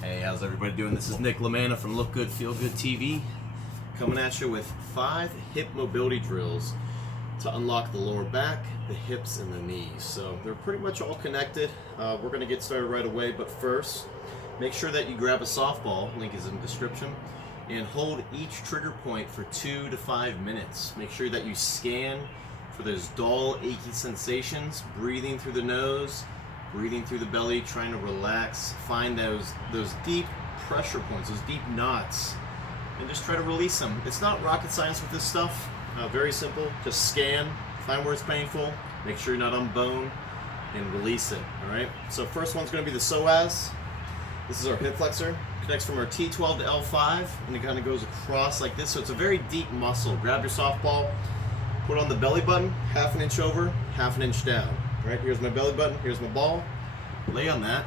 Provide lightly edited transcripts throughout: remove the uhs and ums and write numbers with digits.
Hey, how's everybody doing? This is Nick LaManna from Look Good, Feel Good TV, coming at you with 5 hip mobility drills to unlock the lower back, the hips, and the knees. So they're pretty much all connected. We're going to get started right away, but first, make sure that you grab a softball, link is in the description, and hold each trigger point for 2 to 5 minutes. Make sure that you scan for those dull, achy sensations, breathing through the nose, breathing through the belly, trying to relax, find those deep pressure points, those deep knots, and just try to release them. It's not rocket science with this stuff, very simple. Just scan, find where it's painful, make sure you're not on bone, and release it, all right? So first one's gonna be the PSOAS. This is our hip flexor, connects from our T12 to L5, and it kind of goes across like this, so it's a very deep muscle. Grab your softball, put on the belly button, 1/2 inch over, 1/2 inch down. Right, here's my belly button, here's my ball. Lay on that.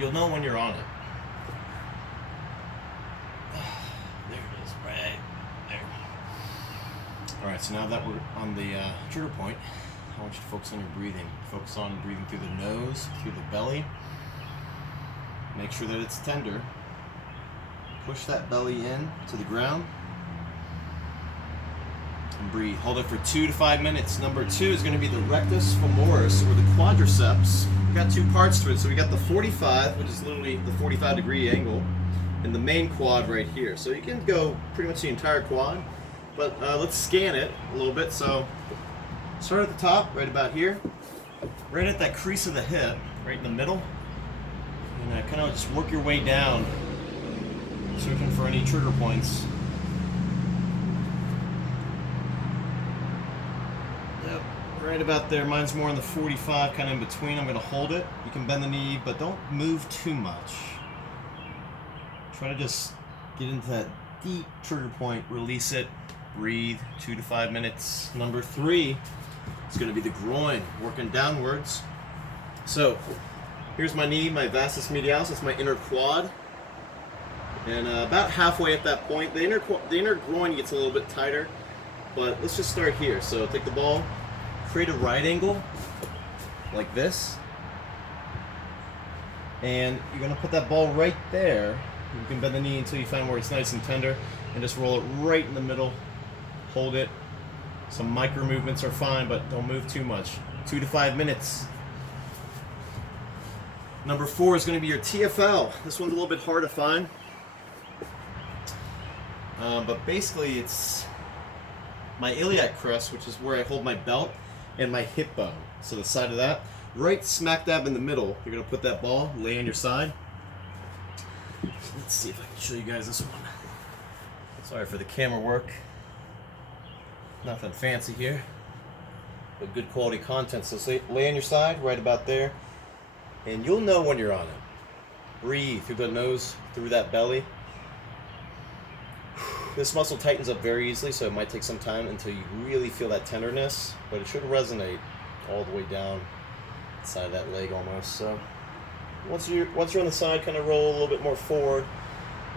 You'll know when you're on it. There it is, right there. Alright, so now that we're on the trigger point, I want you to focus on your breathing. Focus on breathing through the nose, through the belly. Make sure that it's tender. Push that belly in to the ground. And breathe. Hold it for 2 to 5 minutes. Number 2 is going to be the rectus femoris, or the quadriceps. We got 2 parts to it. So we got the 45, which is literally the 45-degree angle, and the main quad right here. So you can go pretty much the entire quad, but let's scan it a little bit. So start at the top, right about here, right at that crease of the hip, right in the middle, and kind of just work your way down, searching for any trigger points. Right about there. Mine's more on the 45, kind of in between. I'm going to hold it. You can bend the knee, but don't move too much. Try to just get into that deep trigger point, release it, breathe, 2 to 5 minutes. Number 3 is going to be the groin, working downwards. So here's my knee, my vastus medialis, it's my inner quad. And about halfway at that point, the inner groin gets a little bit tighter, but let's just start here. So take the ball, create a right angle like this, and you're going to put that ball right there. You can bend the knee until you find where it's nice and tender, and just roll it right in the middle. Hold it. Some micro movements are fine, but don't move too much. 2 to 5 minutes. Number 4 is going to be your TFL. This one's a little bit hard to find, but basically it's my iliac crest, which is where I hold my belt, and my hip bone. So the side of that, right smack dab in the middle, you're going to put that ball, lay on your side. Let's see if I can show you guys this one. Sorry for the camera work. Nothing fancy here, but good quality content. So lay on your side, right about there, and you'll know when you're on it. Breathe through the nose, through that belly. This muscle tightens up very easily, so it might take some time until you really feel that tenderness, but it should resonate all the way down the side of that leg almost. So once you're on the side, kind of roll a little bit more forward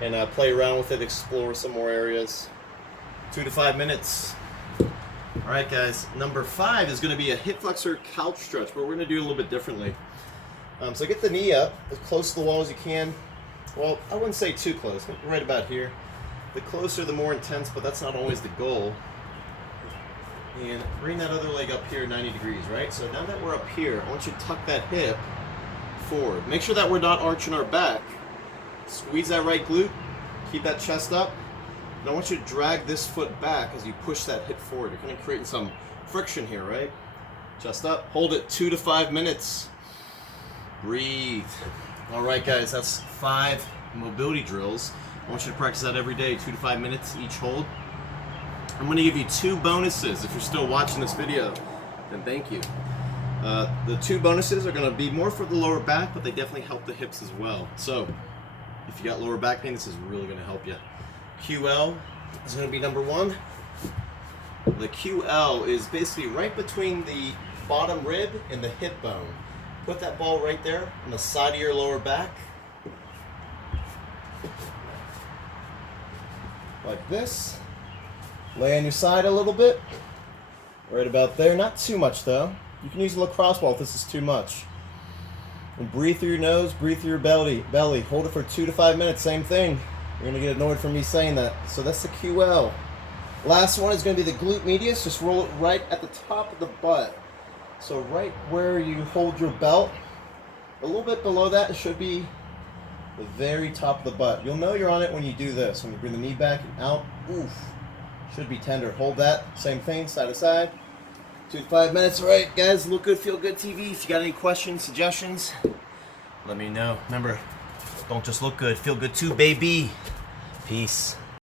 and play around with it, explore some more areas. 2 to 5 minutes. All right, guys. Number 5 is going to be a hip flexor couch stretch, but we're going to do it a little bit differently. So get the knee up as close to the wall as you can. Well, I wouldn't say too close, right about here. The closer, the more intense, but that's not always the goal. And bring that other leg up here 90 degrees, right? So now that we're up here, I want you to tuck that hip forward. Make sure that we're not arching our back. Squeeze that right glute, keep that chest up. And I want you to drag this foot back as you push that hip forward. You're kind of creating some friction here, right? Chest up, hold it 2 to 5 minutes. Breathe. All right, guys, that's 5 mobility drills. I want you to practice that every day, 2 to 5 minutes each hold. I'm going to give you 2 bonuses. If you're still watching this video, then thank you. The 2 bonuses are going to be more for the lower back, but they definitely help the hips as well. So if you got lower back pain, this is really going to help you. QL is going to be number 1. The QL is basically right between the bottom rib and the hip bone. Put that ball right there on the side of your lower back. Like this. Lay on your side a little bit. Right about there. Not too much though. You can use a lacrosse ball if this is too much. And breathe through your nose, breathe through your belly. Hold it for 2 to 5 minutes, same thing. You're gonna get annoyed from me saying that. So that's the QL. Last one is gonna be the glute medius. Just roll it right at the top of the butt. So right where you hold your belt, a little bit below that, it should be the very top of the butt. You'll know you're on it when you do this. When you bring the knee back and out, oof, should be tender. Hold that, same thing, side to side. 2 to 5 minutes. All right, guys, Look Good, Feel Good TV. If you got any questions, suggestions, let me know. Remember, don't just look good, feel good too, baby. Peace.